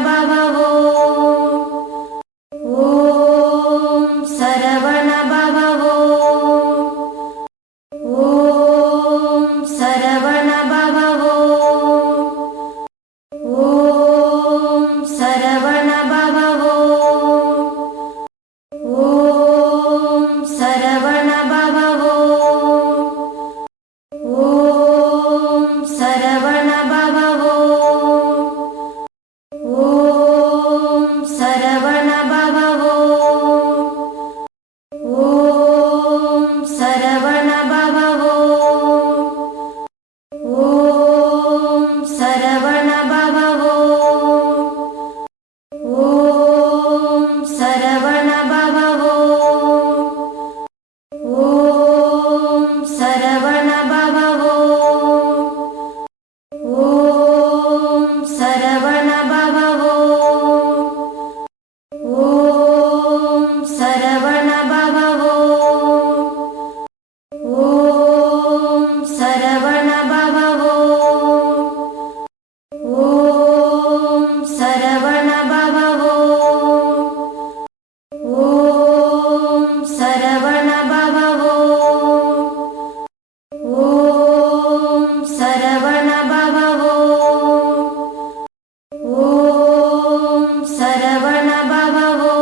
baba Banababa.